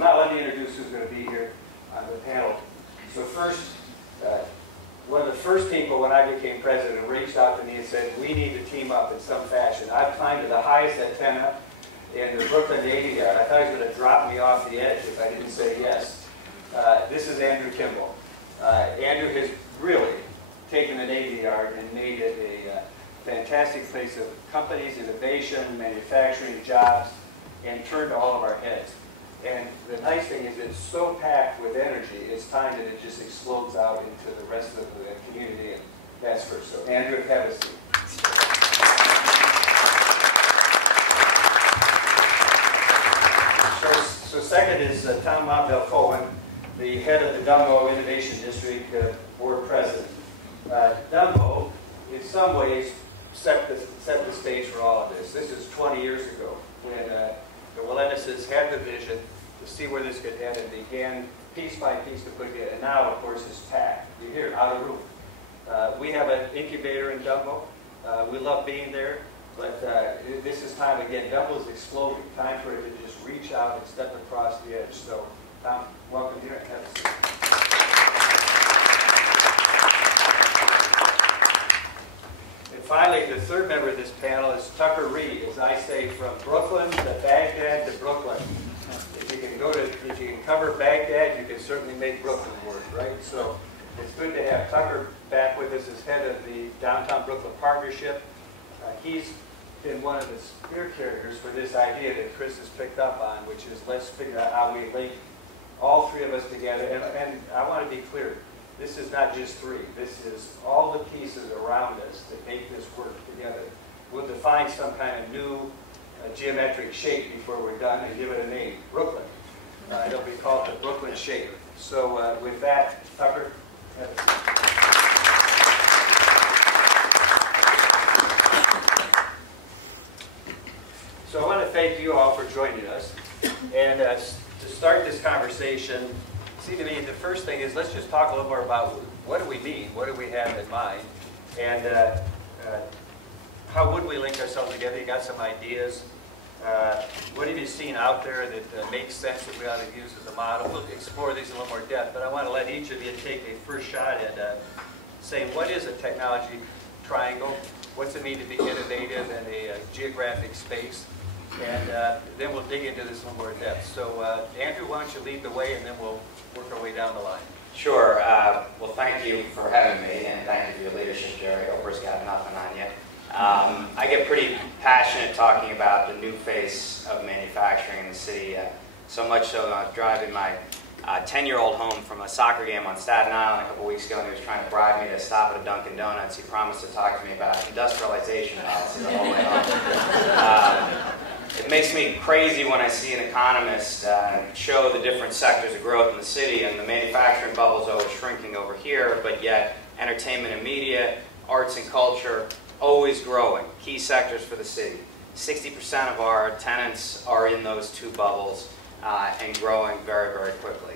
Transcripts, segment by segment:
now let me introduce who's going to be here on the panel. So first, one of the first people when I became president reached out to me and said, we need to team up in some fashion. I've climbed to the highest antenna in the Brooklyn Navy Yard. I thought he was going to drop me off the edge if I didn't say yes. This is Andrew Kimball. Andrew has really taken the Navy Yard and made it a fantastic place of companies, innovation, manufacturing, jobs, and turned all of our heads. And the nice thing is it's so packed with energy, it's time that it just explodes out into the rest of the community. And that's first. So Andrew, have a seat. So second is Tom Montville-Cohen, the head of the DUMBO Innovation District Board President. DUMBO, in some ways, set the stage for all of this. This is 20 years ago when the Willeneses had the vision to see where this could head and began piece by piece to put it together. And now, of course, it's packed. You're here, out of room. We have an incubator in DUMBO. We love being there, but this is time again. DUMBO is exploding. Time for it to just reach out and step across the edge. So, Tom, welcome here. Have a seat. Finally, the third member of this panel is Tucker Reed, as I say, from Brooklyn to Baghdad to Brooklyn. If you can cover Baghdad, you can certainly make Brooklyn work, right? So it's good to have Tucker back with us as head of the Downtown Brooklyn Partnership. He's been one of the spear carriers for this idea that Chris has picked up on, which is let's figure out how we link all three of us together. And I want to be clear. This is not just three. This is all the pieces around us that make this work together. We'll define some kind of new geometric shape before we're done and give it a name, Brooklyn. It'll be called the Brooklyn shape. So with that, Tucker. So I want to thank you all for joining us. And to start this conversation, see, to me, the first thing is let's just talk a little more about what do we mean, what do we have in mind, and how would we link ourselves together? You got some ideas. What have you seen out there that makes sense that we ought to use as a model? We'll explore these in a little more depth, but I want to let each of you take a first shot at saying what is a technology triangle? What's it mean to be innovative in a geographic space? And then we'll dig into this in a little more depth. So Andrew, why don't you lead the way, and then we'll work our way down the line. Sure. Well, thank you for having me, and thank you for your leadership, Jerry. Oprah's got nothing on you. I get pretty passionate talking about the new face of manufacturing in the city, so much so I'm driving my 10-year-old home from a soccer game on Staten Island a couple weeks ago, and he was trying to bribe me to stop at a Dunkin' Donuts. He promised to talk to me about industrialization policy the whole way home. It makes me crazy when I see an economist show the different sectors of growth in the city, and the manufacturing bubble is always shrinking over here, but yet entertainment and media, arts and culture, always growing, key sectors for the city. 60% of our tenants are in those two bubbles and growing very, very quickly.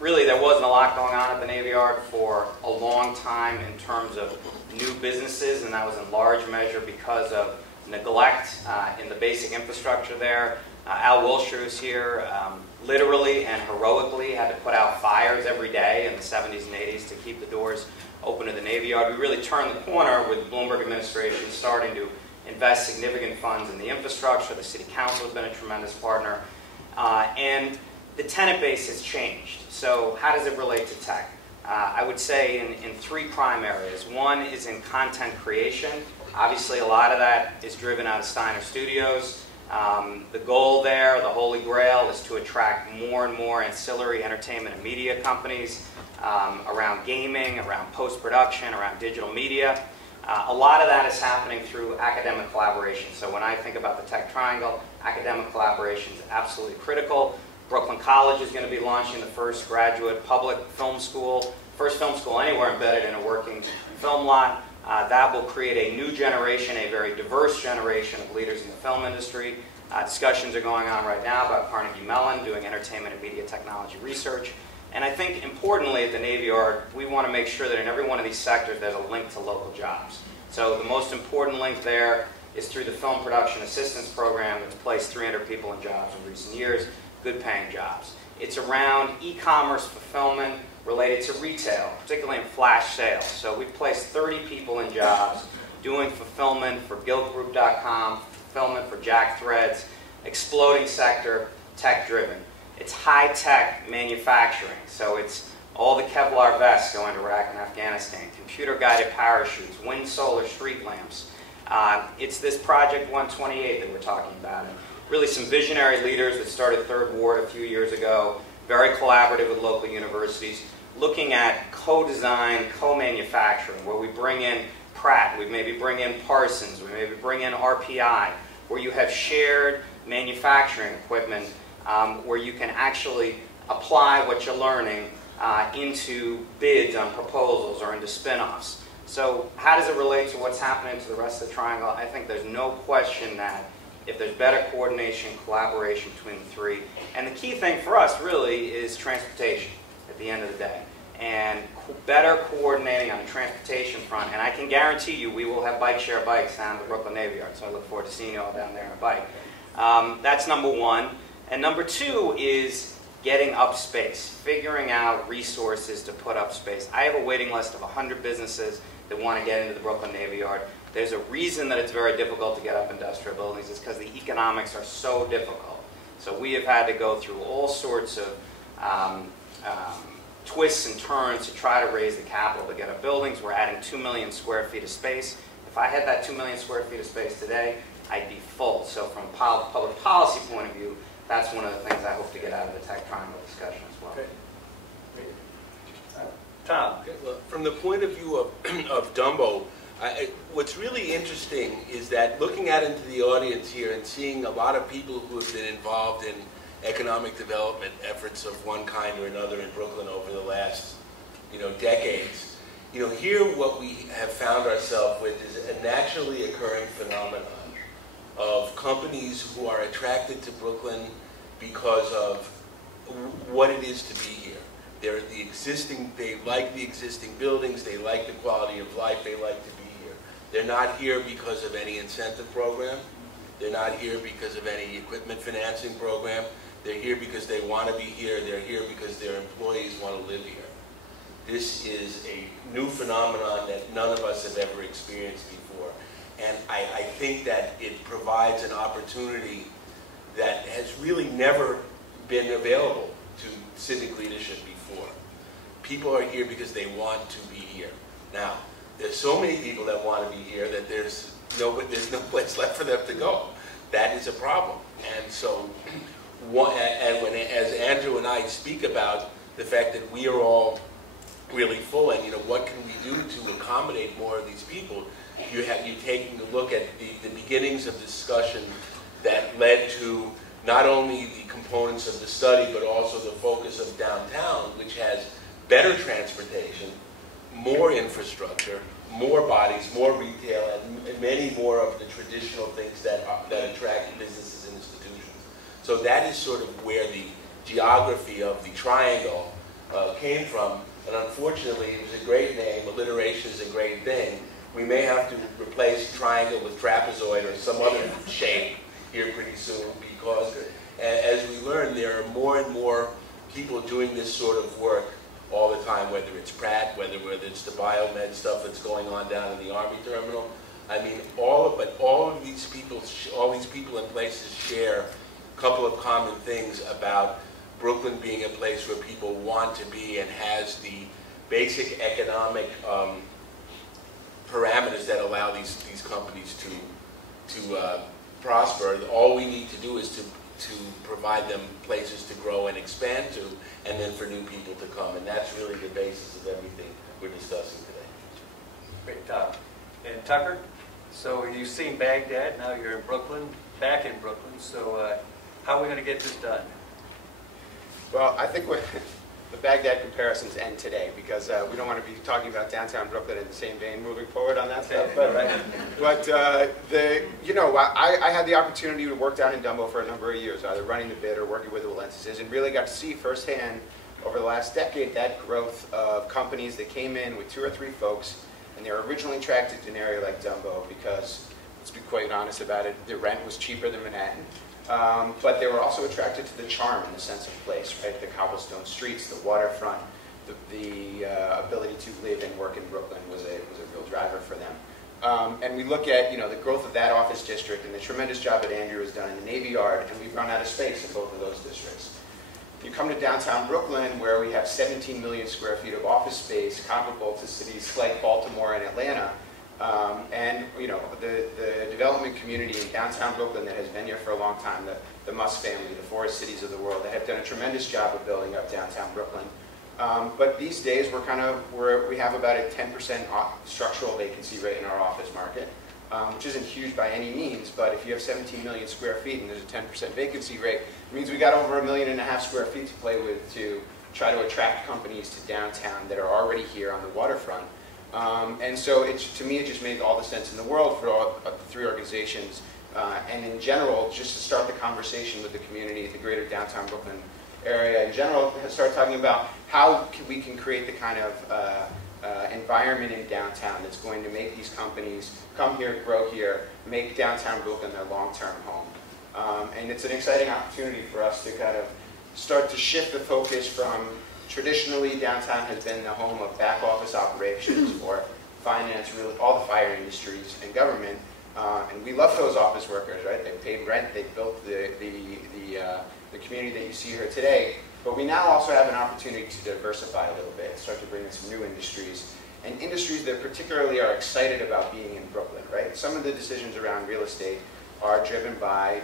Really, there wasn't a lot going on at the Navy Yard for a long time in terms of new businesses, and that was in large measure because of neglect in the basic infrastructure there. Al Wilshire, who's here, literally and heroically had to put out fires every day in the 70s and 80s to keep the doors open to the Navy Yard. We really turned the corner with the Bloomberg administration starting to invest significant funds in the infrastructure. The City Council has been a tremendous partner. And the tenant base has changed. So how does it relate to tech? I would say in three prime areas. One is in content creation. Obviously, a lot of that is driven out of Steiner Studios. The goal there, the holy grail, is to attract more and more ancillary entertainment and media companies around gaming, around post-production, around digital media. A lot of that is happening through academic collaboration. So when I think about the Tech Triangle, academic collaboration is absolutely critical. Brooklyn College is going to be launching the first graduate public film school, first film school anywhere embedded in a working film lot. That will create a new generation, a very diverse generation of leaders in the film industry. Discussions are going on right now about Carnegie Mellon doing entertainment and media technology research. And I think importantly at the Navy Yard, we want to make sure that in every one of these sectors there's a link to local jobs. So the most important link there is through the Film Production Assistance Program that's placed 300 people in jobs in recent years. good paying jobs. It's around e-commerce fulfillment related to retail, particularly in flash sales. So we've placed 30 people in jobs doing fulfillment for guildgroup.com, fulfillment for Jack Threads, exploding sector, tech-driven. It's high-tech manufacturing, so it's all the Kevlar vests going to Iraq and Afghanistan, computer-guided parachutes, wind solar street lamps. It's this Project 128 that we're talking about. And really some visionary leaders that started Third Ward a few years ago, very collaborative with local universities, looking at co-design, co-manufacturing, where we bring in Pratt, we maybe bring in Parsons, we maybe bring in RPI, where you have shared manufacturing equipment where you can actually apply what you're learning into bids on proposals or into spin-offs. So how does it relate to what's happening to the rest of the Triangle? I think there's no question that if there's better coordination, collaboration between the three, and the key thing for us really is transportation at the end of the day. And better coordinating on the transportation front, and I can guarantee you we will have bike share bikes down at the Brooklyn Navy Yard, so I look forward to seeing you all down there on a bike. That's number one. And number two is getting up space, figuring out resources to put up space. I have a waiting list of 100 businesses that want to get into the Brooklyn Navy Yard. There's a reason that it's very difficult to get up industrial buildings. It's because the economics are so difficult. So we have had to go through all sorts of twists and turns to try to raise the capital to get up buildings. We're adding 2 million square feet of space. If I had that 2 million square feet of space today, I'd be full. So from a public policy point of view, that's one of the things I hope to get out of the Tech Triangle discussion as well. Okay. Tom. Okay, well, from the point of view of Dumbo, what's really interesting is that looking out into the audience here and seeing a lot of people who have been involved in economic development efforts of one kind or another in Brooklyn over the last, decades, here what we have found ourselves with is a naturally occurring phenomenon of companies who are attracted to Brooklyn because of what it is to be here. They like the existing buildings, they like the quality of life, they like to be here. They're not here because of any incentive program. They're not here because of any equipment financing program. They're here because they want to be here. They're here because their employees want to live here. This is a new phenomenon that none of us have ever experienced before. And I think that it provides an opportunity that has really never been available to civic leadership before. People are here because they want to be here. Now, there's so many people that want to be here that there's no place left for them to go. That is a problem. And so, as Andrew and I speak about the fact that we are all really full, and what can we do to accommodate more of these people, you taking a look at the beginnings of discussion that led to not only the components of the study, but also the focus of downtown, which has better transportation, more infrastructure, more bodies, more retail, and many more of the traditional things that attract businesses and institutions. So that is sort of where the geography of the triangle came from. And unfortunately, it was a great name. Alliteration is a great thing. We may have to replace triangle with trapezoid or some other shape here pretty soon, because as we learn, there are more and more people doing this sort of work all the time, whether it's Pratt, whether it's the biomed stuff that's going on down in the Army terminal. I mean, all of these people in places share a couple of common things about Brooklyn being a place where people want to be and has the basic economic parameters that allow these companies to prosper. All we need to do is to provide them places to grow and expand to, and then for new people to come. And that's really the basis of everything we're discussing today. Great talk. And Tucker, so you've seen Baghdad, now you're in Brooklyn, back in Brooklyn, so how are we going to get this done? Well, I think the Baghdad comparisons end today, because we don't want to be talking about downtown Brooklyn in the same vein moving forward on that stuff. But I had the opportunity to work down in Dumbo for a number of years, either running the bid or working with the Valences, and really got to see firsthand over the last decade that growth of companies that came in with 2 or 3 folks, and they were originally attracted to an area like Dumbo because, let's be quite honest about it, the rent was cheaper than Manhattan. But they were also attracted to the charm and the sense of place, right? The cobblestone streets, the waterfront, the ability to live and work in Brooklyn was a real driver for them. And we look at the growth of that office district and the tremendous job that Andrew has done in the Navy Yard, and we've run out of space in both of those districts. You come to downtown Brooklyn, where we have 17 million square feet of office space, comparable to cities like Baltimore and Atlanta. And the development community in downtown Brooklyn that has been here for a long time, the Musk family, the Forest Cities of the world, that have done a tremendous job of building up downtown Brooklyn. But these days, we have about a 10% structural vacancy rate in our office market, which isn't huge by any means, but if you have 17 million square feet and there's a 10% vacancy rate, it means we got over 1.5 million square feet to play with to try to attract companies to downtown that are already here on the waterfront. And so to me, it just made all the sense in the world for all the three organizations, and in general, just to start the conversation with the community, the greater downtown Brooklyn area in general, start talking about how we can create the kind of environment in downtown that's going to make these companies come here, grow here, make downtown Brooklyn their long-term home. And it's an exciting opportunity for us to kind of start to shift the focus from traditionally downtown has been the home of back office operations for finance, really all the fire industries and government. And we love those office workers, right? They paid rent, they built the community that you see here today. But we now also have an opportunity to diversify a little bit, start to bring in some new industries, and industries that particularly are excited about being in Brooklyn, right? Some of the decisions around real estate are driven by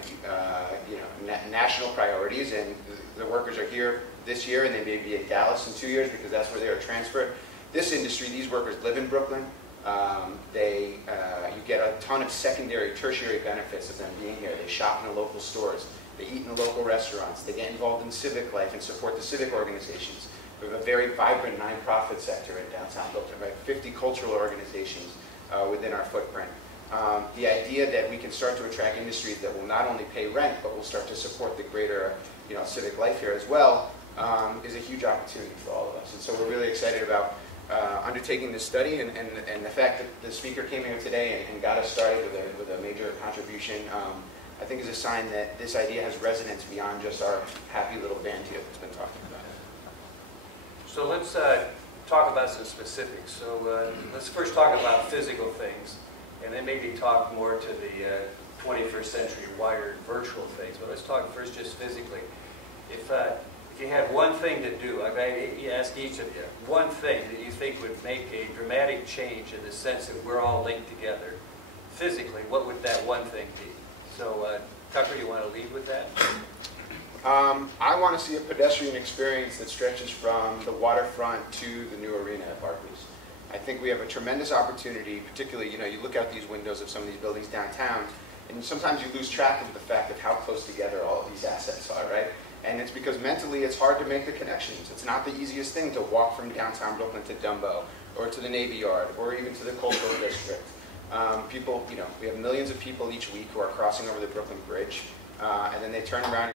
national priorities, and the workers are here this year, and they may be in Dallas in 2 years because that's where they are transferred. This industry, these workers live in Brooklyn. You get a ton of secondary, tertiary benefits of them being here. They shop in the local stores. They eat in the local restaurants. They get involved in civic life and support the civic organizations. We have a very vibrant nonprofit sector in downtown Brooklyn, right? 50 cultural organizations within our footprint. The idea that we can start to attract industries that will not only pay rent, but will start to support the greater civic life here as well, is a huge opportunity for all of us. And so we're really excited about undertaking this study, and the fact that the speaker came here today and got us started with a major contribution, I think is a sign that this idea has resonance beyond just our happy little band here that's been talking about it. So let's talk about some specifics. So let's first talk about physical things, and then maybe talk more to the 21st century wired virtual things. But let's talk first just physically. If you had one thing to do, I ask each of you, one thing that you think would make a dramatic change in the sense that we're all linked together, physically, what would that one thing be? So, Tucker, you want to lead with that? I want to see a pedestrian experience that stretches from the waterfront to the new arena at Barclays. I think we have a tremendous opportunity, particularly, you look out these windows of some of these buildings downtown, and sometimes you lose track of the fact of how close together all of these assets are, right? And it's because mentally it's hard to make the connections. It's not the easiest thing to walk from downtown Brooklyn to Dumbo, or to the Navy Yard, or even to the Cultural District. People, we have millions of people each week who are crossing over the Brooklyn Bridge, and then they turn around